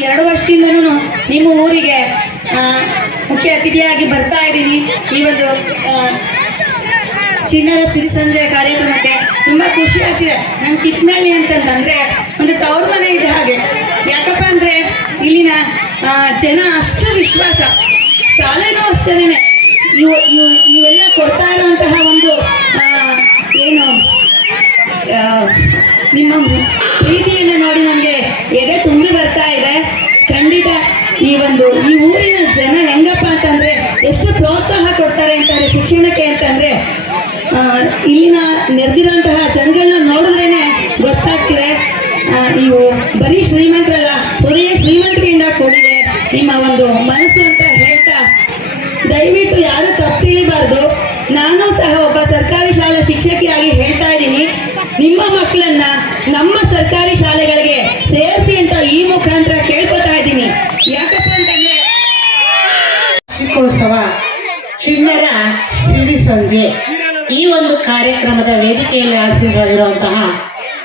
2 ವರ್ಷದಿಂದನೂ ನಿಮ್ಮ ಊರಿಗೆ ಮುಖ್ಯ ಅತಿಥಿಯಾಗಿ ಬರ್ತಾ ಇದ್ದೀನಿ. ಈ ಒಂದು ಚಿನ್ನದ ಸಿರಿ ಸಂಜೆ ಕಾರ್ಯಕ್ರಮಕ್ಕೆ ತುಂಬಾ ಖುಷಿ ಆಗ್ತಿದೆ. ನನ್ನ ಕಿತ್ನಳ್ಳಿ ಅಂತಂದ್ರೆ ಒಂದು ತವ್ರ ಮನೆ ಇದೆ ಹಾಗೆ. ಯಾಕಪ್ಪ ಅಂದ್ರೆ ಇಲ್ಲಿನ ಜನ ಅಷ್ಟು ವಿಶ್ವಾಸ, ಶಾಲೆನೂ ಅಷ್ಟೇನೆ. ಇವೆಲ್ಲ ಕೊಡ್ತಾ ಇರುವಂತಹ ಒಂದು ಏನು ನಿಮ್ಮ ಪ್ರೀತಿಯನ್ನು ನೋಡಿ ನನಗೆ ಎದೆ ತುಂಬಿ ಬರ್ತಾ ಇದೆ. ಖಂಡಿತ ಈ ಊರಿನ ಜನ ಹೆಂಗಪ್ಪ ಅಂತಂದ್ರೆ ಎಷ್ಟು ಪ್ರೋತ್ಸಾಹ ಕೊಡ್ತಾರೆ ಅಂತಂದ್ರೆ ಶಿಕ್ಷಣಕ್ಕೆ ಅಂತಂದ್ರೆ ಇಲ್ಲಿನ ನೆರೆದಿರುವಂತಹ ಜನಗಳನ್ನ ನೋಡಿದ್ರೇನೆ ಗೊತ್ತಾಗ್ತಿದೆ. ನೀವು ಬರೀ ಶ್ರೀಮಂತರಲ್ಲ, ಹೃದಯ ಶ್ರೀಮಂತಿಕೆಯಿಂದ ಕೂಡಿದೆ ನಿಮ್ಮ ಒಂದು ಮನಸ್ಸು ಅಂತ ಹೇಳ್ತಾ, ದಯವಿಟ್ಟು ಯಾರು ತಪ್ಪು ತಿಳಿಬಾರ್ದು. ನಾನು ಸಹ ಒಬ್ಬ ಸರ್ಕಾರಿ ಶಾಲಾ ಶಿಕ್ಷಕಿಯಾಗಿ ಹೇಳ್ತಾ ಇದ್ದೀನಿ, ನಿಮ್ಮ ಮಕ್ಕಳನ್ನ ನಮ್ಮ ಸರ್ಕಾರಿ ಶಾಲೆಗಳಿಗೆ ಸೇರಿಸಿ ಅಂತ ಈ ಮುಖಾಂತರ ಕೇಳ್ಕೊತಾ ಇದ್ದೀನಿ. ಯಾಕಪ್ಪ ಅಂತಂದ್ರೆ ವಾರ್ಷಿಕೋತ್ಸವ ಚಿನ್ನದ ಸಿರಿ ಸಂಜೆ ಈ ಒಂದು ಕಾರ್ಯಕ್ರಮದ ವೇದಿಕೆಯಲ್ಲಿ ಆಸೀನರಾಗಿರುವಂತಹ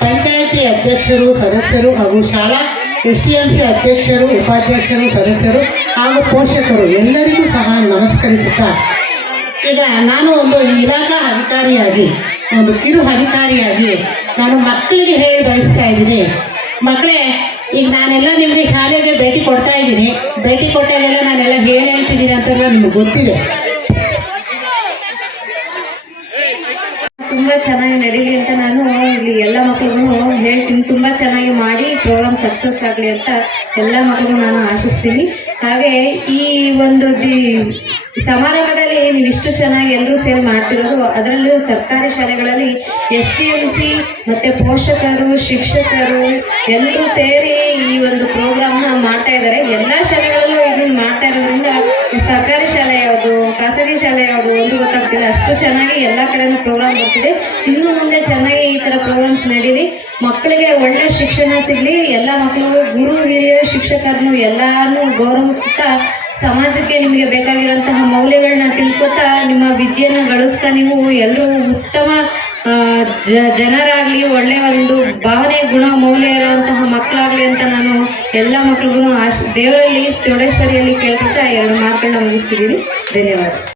ಪಂಚಾಯಿತಿ ಅಧ್ಯಕ್ಷರು, ಸದಸ್ಯರು ಹಾಗೂ ಶಾಲಾ STMC ಅಧ್ಯಕ್ಷರು, ಉಪಾಧ್ಯಕ್ಷರು, ಸದಸ್ಯರು ಹಾಗೂ ಪೋಷಕರು ಎಲ್ಲರಿಗೂ ಸಹ ನಮಸ್ಕರಿಸುತ್ತಾ, ಈಗ ನಾನು ಒಂದು ಇಲಾಖಾ ಅಧಿಕಾರಿಯಾಗಿ, ಒಂದು ಕಿರು ಅಧಿಕಾರಿಯಾಗಿ ನಾನು ಮಕ್ಕಳಿಗೆ ಹೇಳಿ ಬಯಸ್ತಾ ಇದ್ದೀನಿ. ಮಕ್ಕಳೇ, ಈಗ ನಾನೆಲ್ಲ ನಿಮಗೆ ಶಾಲೆಗೆ ಭೇಟಿ ಕೊಡ್ತಾ ಇದ್ದೀನಿ. ಭೇಟಿ ಕೊಟ್ಟಾಗೆಲ್ಲ ನಾನೆಲ್ಲ ಹೇಳ್ತಿದ್ದೀನಿ ಅಂತೆಲ್ಲ ನಿಮ್ಗೆ ಗೊತ್ತಿದೆ. ತುಂಬ ಚೆನ್ನಾಗಿ ನಡೀಲಿ ಅಂತ ನಾನು ಇಲ್ಲಿ ಎಲ್ಲ ಮಕ್ಕಳಿಗೂ ಹೇಳ್ತೀನಿ. ತುಂಬ ಚೆನ್ನಾಗಿ ಮಾಡಿ ಪ್ರೋಗ್ರಾಮ್ ಸಕ್ಸಸ್ ಆಗಲಿ ಅಂತ ಎಲ್ಲ ಮಕ್ಕಳಿಗೂ ನಾನು ಆಶಿಸ್ತೀನಿ. ಹಾಗೆ ಈ ಒಂದು ಸಮಾರಂಭದಲ್ಲಿ ನೀವು ಇಷ್ಟು ಚೆನ್ನಾಗಿ ಎಲ್ಲರೂ ಸೇರಿ ಮಾಡ್ತಿರೋದು, ಅದರಲ್ಲೂ ಸರ್ಕಾರಿ ಶಾಲೆಗಳಲ್ಲಿ STMC ಮತ್ತು ಪೋಷಕರು, ಶಿಕ್ಷಕರು ಎಲ್ಲರೂ ಸೇರಿ ಈ ಒಂದು ಪ್ರೋಗ್ರಾಮ್ನ ಮಾಡ್ತಾ ಇದ್ದಾರೆ. ಎಲ್ಲ ಶಾಲೆಗಳಲ್ಲೂ ಇದನ್ನು ಮಾಡ್ತಾ ಇರೋದ್ರಿಂದ ಸರ್ಕಾರಿ ಶಾಲೆ ಯಾವುದು, ಖಾಸಗಿ ಶಾಲೆ ಯಾವುದು ಒಂದು ಗೊತ್ತಾಗ್ತಿಲ್ಲ. ಅಷ್ಟು ಚೆನ್ನಾಗಿ ಎಲ್ಲ ಕಡೆನೂ ಪ್ರೋಗ್ರಾಮ್ ಬರ್ತಿದೆ. ಇನ್ನು ಮುಂದೆ ಚೆನ್ನಾಗಿ ಈ ಥರ ಪ್ರೋಗ್ರಾಮ್ಸ್ ನಡೀಲಿ, ಮಕ್ಕಳಿಗೆ ಒಳ್ಳೆ ಶಿಕ್ಷಣ ಸಿಗಲಿ. ಎಲ್ಲ ಮಕ್ಕಳು ಗುರು ಹಿರಿಯರು ಶಿಕ್ಷಕರನ್ನು ಎಲ್ಲಾನು ಗೌರವಿಸುತ್ತಾ ಸಮಾಜಕ್ಕೆ ನಿಮಗೆ ಬೇಕಾಗಿರುವಂತಹ ಮೌಲ್ಯಗಳನ್ನ ತಿಳ್ಕೊತಾ ನಿಮ್ಮ ವಿದ್ಯೆಯನ್ನು ಗಳಿಸ್ತಾ ನೀವು ಎಲ್ಲರೂ ಉತ್ತಮ ಜನರಾಗಲಿ, ಒಳ್ಳೆ ಒಂದು ಭಾವನೆ ಗುಣ ಮೌಲ್ಯ ಇರುವಂತಹ ಮಕ್ಕಳಾಗಲಿ ಅಂತ ನಾನು ಎಲ್ಲ ಮಕ್ಕಳಿಗೂ ದೇವರಲ್ಲಿ ಚೌಡೇಶ್ವರಿಯಲ್ಲಿ ಕೇಳ್ಕೊತಾ 2 ಮಾತುಗಳನ್ನ ಮುಗಿಸ್ತಿದ್ದೀನಿ. ಧನ್ಯವಾದ.